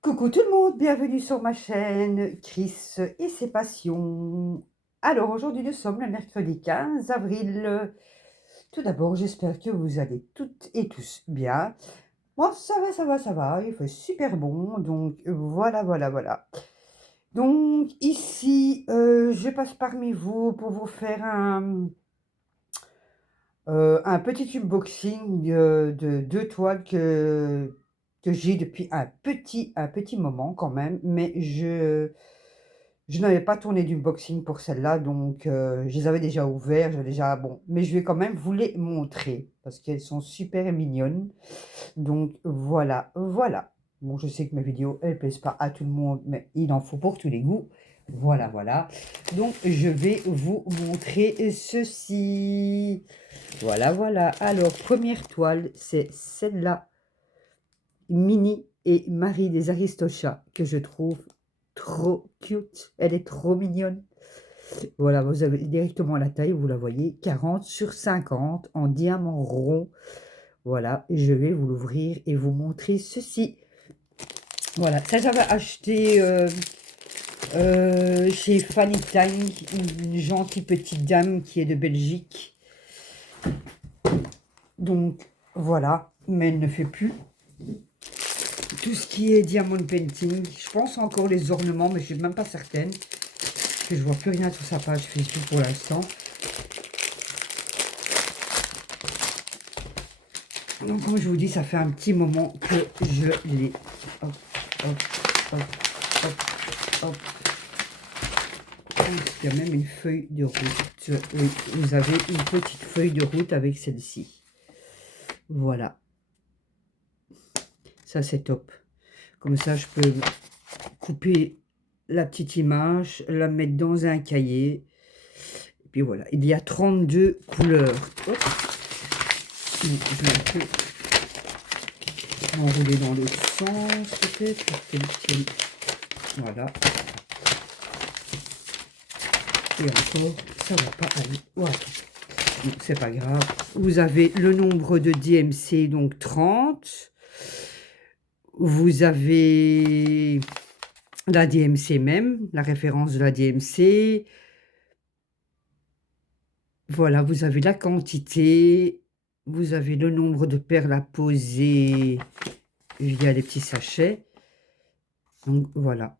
Coucou tout le monde, bienvenue sur ma chaîne Chris et ses passions. Alors aujourd'hui nous sommes le mercredi 15 avril. Tout d'abord j'espère que vous allez toutes et tous bien. Moi ça va, il fait super bon, donc voilà. Donc ici je passe parmi vous pour vous faire un petit unboxing de deux toiles que j'ai depuis un petit moment quand même, mais je n'avais pas tourné d'unboxing pour celle-là, donc je les avais déjà ouverts, j'ai déjà bon, mais je vais quand même vous les montrer parce qu'elles sont super mignonnes. Donc voilà. Bon, je sais que mes vidéos, elles plaisent pas à tout le monde, mais il en faut pour tous les goûts. Voilà. Donc je vais vous montrer ceci. Voilà. Alors, première toile, c'est celle-là, Minnie et Marie des Aristochats, que je trouve trop cute. Elle est trop mignonne. Voilà, vous avez directement la taille, vous la voyez, 40 sur 50 en diamant rond. Voilà, je vais vous l'ouvrir et vous montrer ceci. Voilà, ça j'avais acheté chez Fanny Time, une gentille petite dame qui est de Belgique. Donc voilà, mais elle ne fait plus tout ce qui est diamond painting. Je pense encore les ornements, mais je suis même pas certaine. Parce que je vois plus rien sur sa page Facebook pour l'instant. Donc comme je vous dis, ça fait un petit moment que je l'ai. Hop, hop. Il y a même une feuille de route. Oui, vous avez une petite feuille de route avec celle-ci. Voilà. Ça, c'est top. Comme ça, je peux couper la petite image, la mettre dans un cahier. Et puis voilà. Il y a 32 couleurs. Hop. Je vais un peu enrouler dans l'autre sens, peut-être. Voilà. Et encore, ça va pas aller. Voilà. C'est pas grave. Vous avez le nombre de DMC, donc 30. Vous avez la DMC même, la référence de la DMC. Voilà, vous avez la quantité. Vous avez le nombre de perles à poser via les petits sachets. Donc voilà.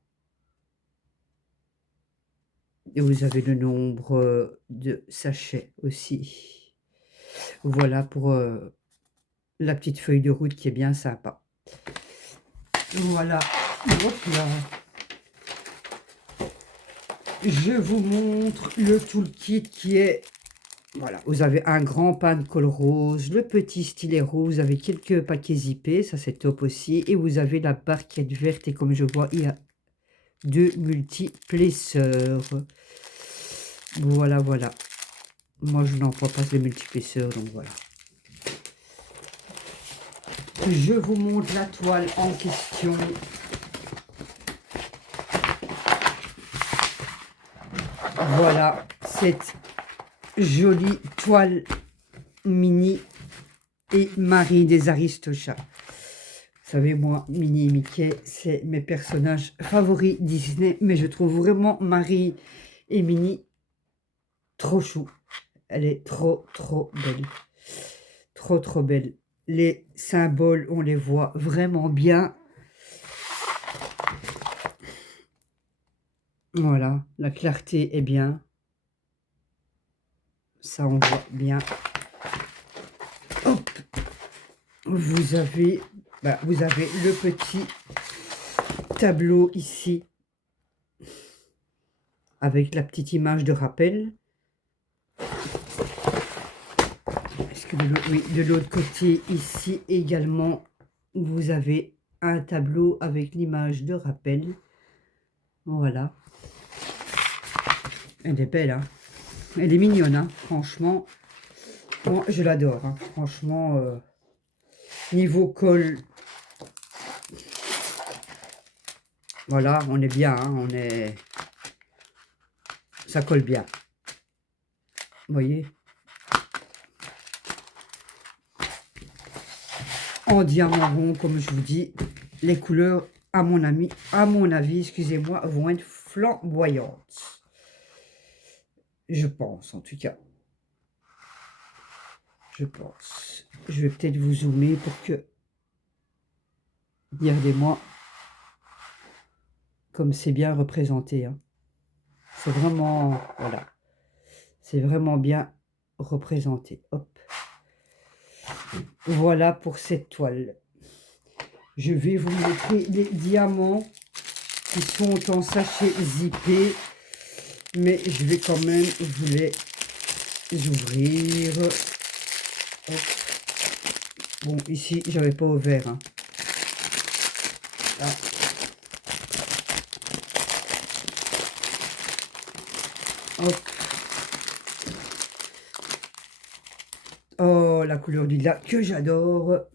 Et vous avez le nombre de sachets aussi. Voilà pour la petite feuille de route qui est bien sympa. Voilà. Hop là. Je vous montre le toolkit qui est... Voilà, vous avez un grand pan de colle rose, le petit stylet rose, vous avez quelques paquets zippés, ça c'est top aussi. Et vous avez la barquette verte et comme je vois, il y a deux multiplesseurs. Voilà. Moi, je n'en vois pas les multiplesseurs, donc voilà. Je vous montre la toile en question. Voilà, cette jolie toile Minnie et Marie des Aristochats. Vous savez, moi, Minnie et Mickey, c'est mes personnages favoris Disney, mais je trouve vraiment Marie et Minnie trop chou. Elle est trop belle. Trop belle. Les symboles, on les voit vraiment bien. Voilà, la clarté est bien. Ça, on voit bien. Hop. Vous avez le petit tableau ici avec la petite image de rappel. Est-ce que de l'autre côté ici également vous avez un tableau avec l'image de rappel. Voilà. Elle est belle, hein. Elle est mignonne, hein. Franchement. Moi, je l'adore, hein. Franchement, niveau colle, voilà, on est bien, hein. Ça colle bien. Vous voyez? En diamant rond, comme je vous dis, les couleurs à mon avis, excusez-moi, vont être flamboyantes. Je pense, en tout cas. Je pense. Je vais peut-être vous zoomer pour que... Regardez-moi comme c'est bien représenté. Hein. C'est vraiment... Voilà. C'est vraiment bien représenté. Hop. Voilà pour cette toile. Je vais vous montrer les diamants qui sont en sachet zippé. Mais je vais quand même vous les ouvrir. Hop. Bon, ici, j'avais pas ouvert. Hein. Ah. Hop. Oh, la couleur du glas que j'adore.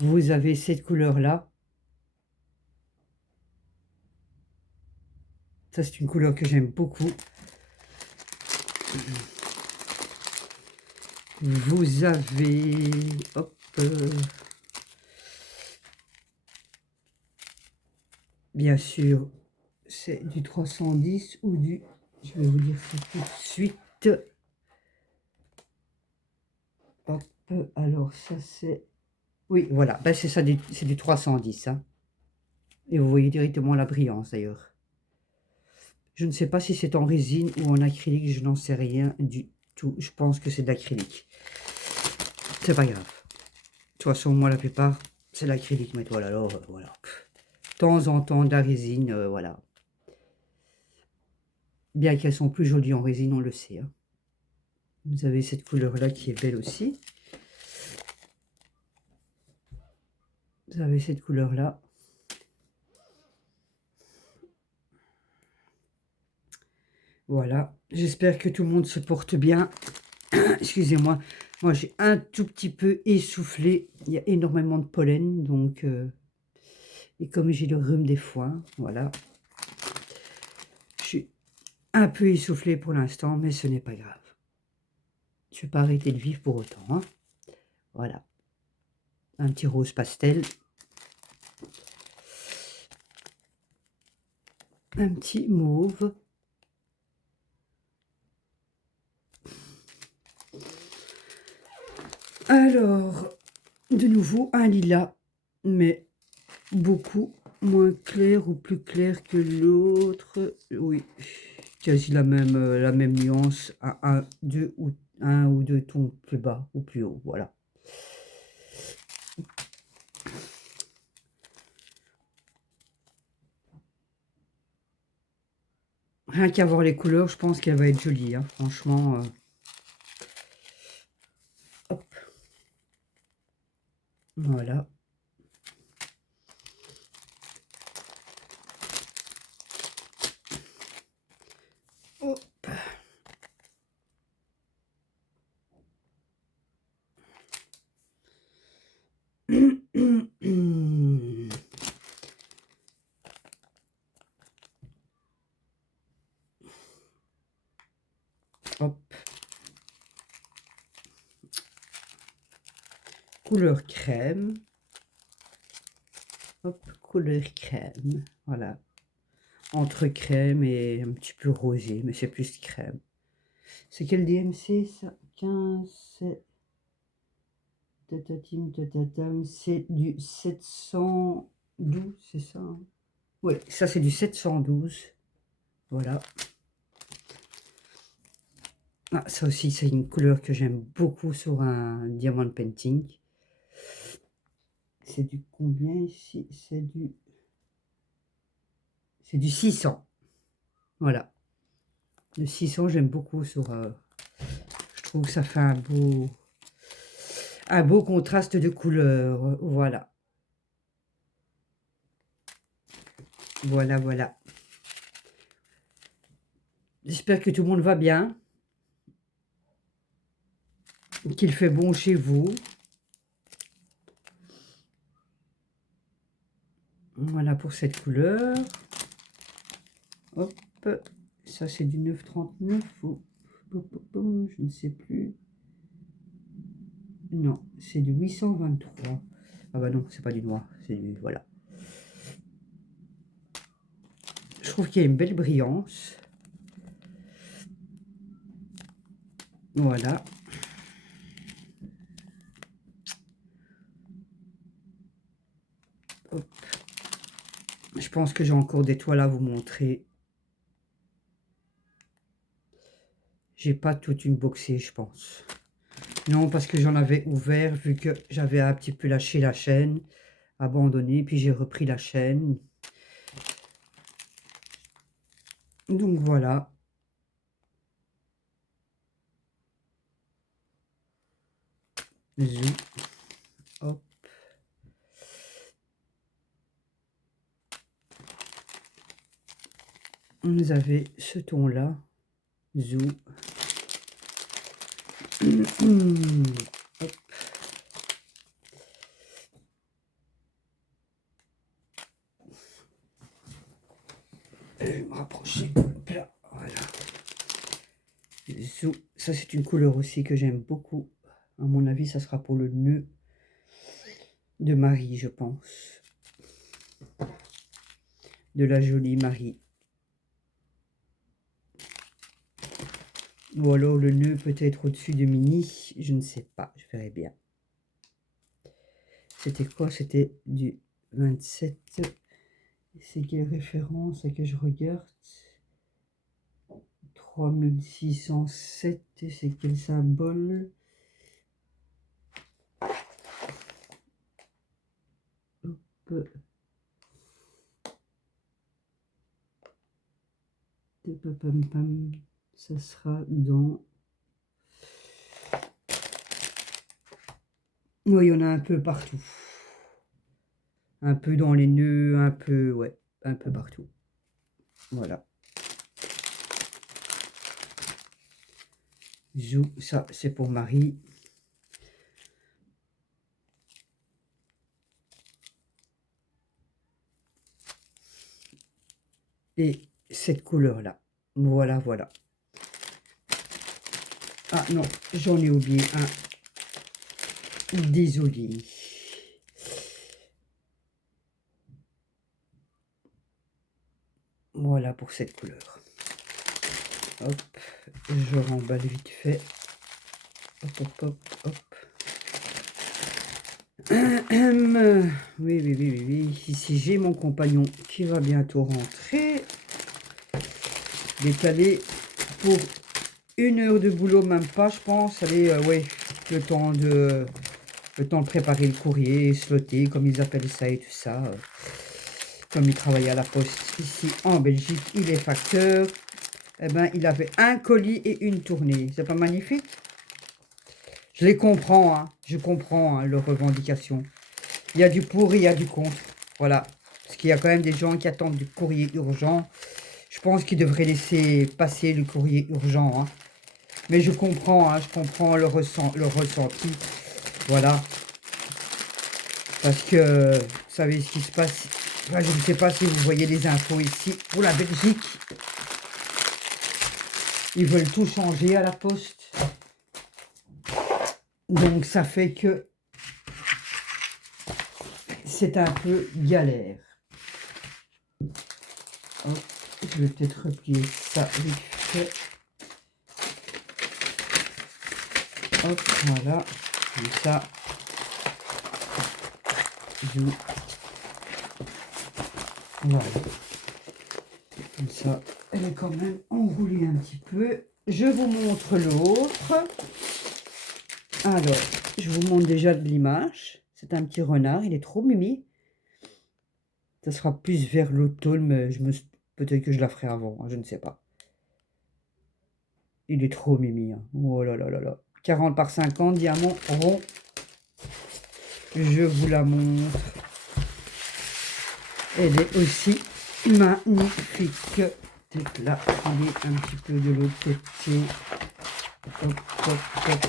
Vous avez cette couleur-là. Ça, c'est une couleur que j'aime beaucoup. Vous avez... Hop. Bien sûr, c'est du 310 ou du... Je vais vous dire ça tout de suite. Hop. Alors, ça, c'est... Oui, voilà. Ben, c'est ça, c'est du 310. Hein. Et vous voyez directement la brillance, d'ailleurs. Je ne sais pas si c'est en résine ou en acrylique, je n'en sais rien du tout. Je pense que c'est de l'acrylique. C'est pas grave. De toute façon, moi, la plupart, c'est l'acrylique. Mais voilà, alors, voilà. De temps en temps, de la résine, voilà. Bien qu'elles sont plus jolies en résine, on le sait. Hein. Vous avez cette couleur-là qui est belle aussi. Vous avez cette couleur-là. Voilà. J'espère que tout le monde se porte bien. Excusez-moi. Moi, j'ai un tout petit peu essoufflé. Il y a énormément de pollen, donc... et comme j'ai le rhume des foins, voilà. Je suis un peu essoufflé pour l'instant, mais ce n'est pas grave. Je ne vais pas arrêter de vivre pour autant. Hein. Voilà. Un petit rose pastel. Un petit mauve. Alors, de nouveau, un lilas, mais beaucoup moins clair ou plus clair que l'autre. Oui, quasi la même nuance, un ou deux tons plus bas ou plus haut, voilà. Rien qu'à voir les couleurs, je pense qu'elle va être jolie, hein, franchement. Hop. Voilà. Hop. Hop. Couleur crème. Hop, couleur crème. Voilà. Entre crème et un petit peu rosé, mais c'est plus crème. C'est quel DMC ça? 15, c'est... C'est du 712, c'est ça? Hein. Oui, ça c'est du 712. Voilà. Ah, ça aussi, c'est une couleur que j'aime beaucoup sur un diamond painting. C'est du combien ici? C'est du 600. Voilà. Le 600, j'aime beaucoup sur... je trouve que ça fait un beau contraste de couleurs. Voilà. Voilà, voilà. J'espère que tout le monde va bien. Qu'il fait bon chez vous. Voilà pour cette couleur. Hop. Ça, c'est du 939 ou... Je ne sais plus. Non, c'est du 823. Ah bah non, c'est pas du noir. C'est du... Voilà. trouve qu'il y a une belle brillance. Voilà. Hop. Je pense que j'ai encore des toiles à vous montrer. J'ai pas toute une boxée, je pense. Non, parce que j'en avais ouvert, vu que j'avais un petit peu lâché la chaîne, abandonné, puis j'ai repris la chaîne. Donc voilà. Zoom. Hop. Vous avez ce ton-là. Zoom. Hop. Je vais me rapprocher. Hop là. Voilà. Zoom. Ça, c'est une couleur aussi que j'aime beaucoup. À mon avis, ça sera pour le nœud de Marie, je pense. De la jolie Marie. Ou alors le nœud peut-être au-dessus de Mini. Je ne sais pas. Je verrai bien. C'était quoi? C'était du 27. C'est quelle référence que je regarde? 3607. C'est quel symbole? Hop. Ça sera dans... Oui, il y en a un peu partout. Un peu dans les nœuds, un peu, ouais, un peu partout. Voilà. Zou, ça c'est pour Marie. Et cette couleur-là. Voilà, voilà. Ah non, j'en ai oublié un. Désolé. Voilà pour cette couleur. Hop, je remballe vite fait. Hop, hop, hop, hop. Oui, oui, oui, oui, oui. Ici, j'ai mon compagnon qui va bientôt rentrer. Décalé pour 1 heure de boulot, même pas, je pense. Allez, ouais, le temps de préparer le courrier, slotter, comme ils appellent ça et tout ça. Comme il travaillait à la poste ici en Belgique, il est facteur. Eh ben, il avait un colis et une tournée. C'est pas magnifique? Je les comprends, hein. Je comprends hein, leurs revendications. Il y a du pour et il y a du contre. Voilà. Parce qu'il y a quand même des gens qui attendent du courrier urgent. Je pense qu'ils devraient laisser passer le courrier urgent. Hein. Mais je comprends leur ressenti. Voilà. Parce que, vous savez ce qui se passe. Enfin, je ne sais pas si vous voyez les infos ici. Pour la Belgique, ils veulent tout changer à la poste. Donc, ça fait que c'est un peu galère. Hop, je vais peut-être replier ça vite fait. Hop, voilà. Comme ça. Voilà. Comme ça, elle est quand même enroulée un petit peu. Je vous montre l'autre. Alors, je vous montre déjà de l'image. C'est un petit renard, il est trop mimi. Ça sera plus vers l'automne, mais peut-être que je la ferai avant, hein, je ne sais pas. Il est trop mimi. Hein. Oh là là là là. 40 par 50, diamant rond. Je vous la montre. Elle est aussi magnifique. Peut-être là, il est un petit peu de l'autre côté. Hop, hop, hop, hop,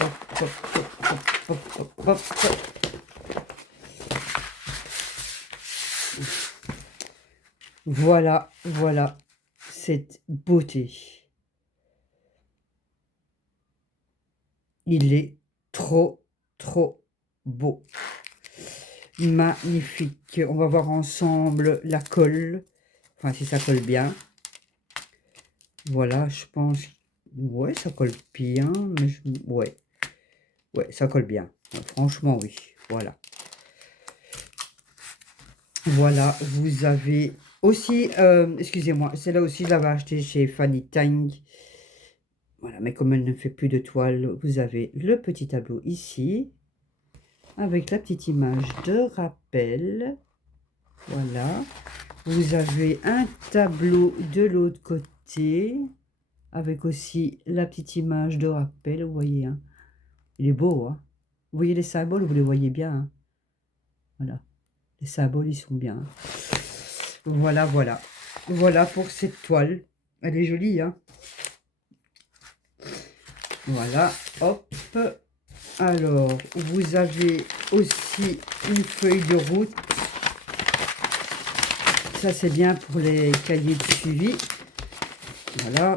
hop, hop, hop, hop, hop, hop. Voilà, voilà cette beauté. Il est trop, trop beau. Magnifique. On va voir ensemble la colle. Enfin, si ça colle bien. Voilà, je pense. Ouais, ça colle bien. Mais ouais. Ouais, ça colle bien. Franchement, oui. Voilà. Voilà, vous avez aussi, excusez-moi, celle-là aussi, je l'avais acheté chez Fanny Tang. Voilà, mais comme elle ne fait plus de toile, vous avez le petit tableau ici, avec la petite image de rappel. Voilà. Vous avez un tableau de l'autre côté, avec aussi la petite image de rappel, vous voyez, hein. Il est beau, hein. Vous voyez les symboles, vous les voyez bien, hein. Voilà, les symboles, ils sont bien, hein. Voilà, voilà. Voilà pour cette toile. Elle est jolie, hein. Voilà, hop. Alors, vous avez aussi une feuille de route. Ça, c'est bien pour les cahiers de suivi. Voilà.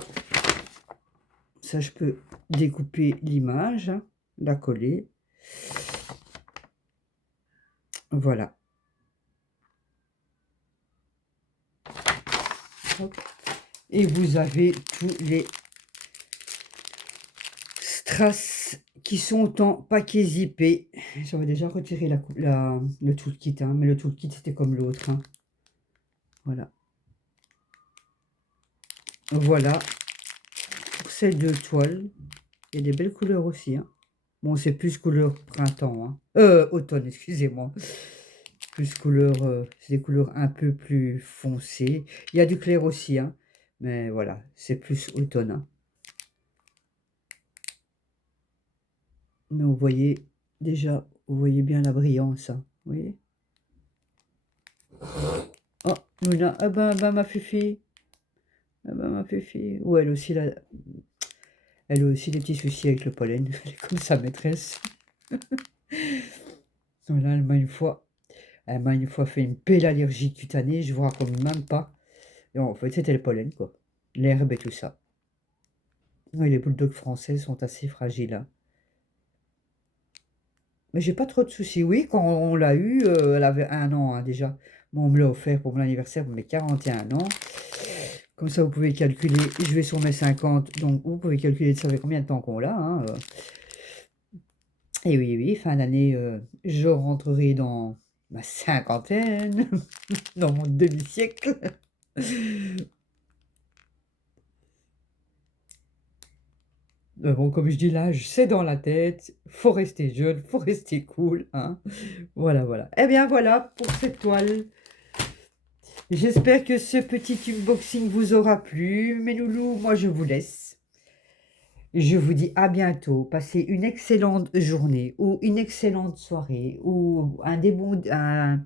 Ça, je peux découper l'image, hein, la coller. Voilà. Hop. Et vous avez tous les strass qui sont en paquet zippé. J'avais déjà retiré le toolkit, hein, mais le toolkit, c'était comme l'autre, hein. Voilà. Voilà. Pour ces deux toiles. Il y a des belles couleurs aussi, hein. Bon, c'est plus couleur printemps, hein. Automne, excusez-moi. Plus couleur, c'est des couleurs un peu plus foncées. Il y a du clair aussi, hein. Mais voilà, c'est plus automne, hein. Mais vous voyez, déjà, vous voyez bien la brillance, hein. Vous voyez? Oh, Luna, ah ben, ma fifi. Ah ben, ma fifi. Ou elle aussi, elle a aussi des petits soucis avec le pollen. Elle est comme sa maîtresse. Voilà, elle m'a une fois fait une belle allergie cutanée, je vous raconte même pas. Et en fait, c'était le pollen, quoi. L'herbe et tout ça. Oui, les bulldogs français sont assez fragiles, hein. Mais j'ai pas trop de soucis. Oui, quand on l'a eu, elle avait 1 an, hein, déjà. Bon, on me l'a offert pour mon anniversaire pour mes 41 ans. Comme ça, vous pouvez calculer. Je vais sur mes 50, donc vous pouvez calculer de savoir combien de temps qu'on l'a, hein. Et oui, oui, fin d'année, je rentrerai dans ma cinquantaine, dans mon demi-siècle. Bon, comme je dis, l'âge, c'est dans la tête. Faut rester jeune, faut rester cool, hein. Voilà, voilà. Eh bien, voilà pour cette toile. J'espère que ce petit unboxing vous aura plu. Mes loulous, moi, je vous laisse. Je vous dis à bientôt. Passez une excellente journée ou une excellente soirée ou allez, voilà.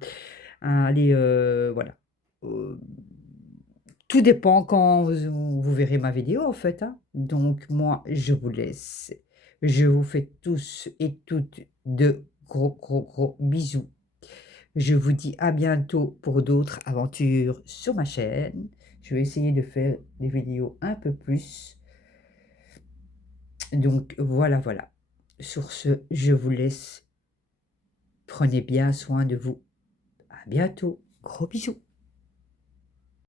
Euh, Tout dépend quand vous verrez ma vidéo, en fait, hein. Donc, moi, je vous laisse. Je vous fais tous et toutes de gros, gros, gros bisous. Je vous dis à bientôt pour d'autres aventures sur ma chaîne. Je vais essayer de faire des vidéos un peu plus. Donc, voilà, voilà. Sur ce, je vous laisse. Prenez bien soin de vous. À bientôt. Gros bisous.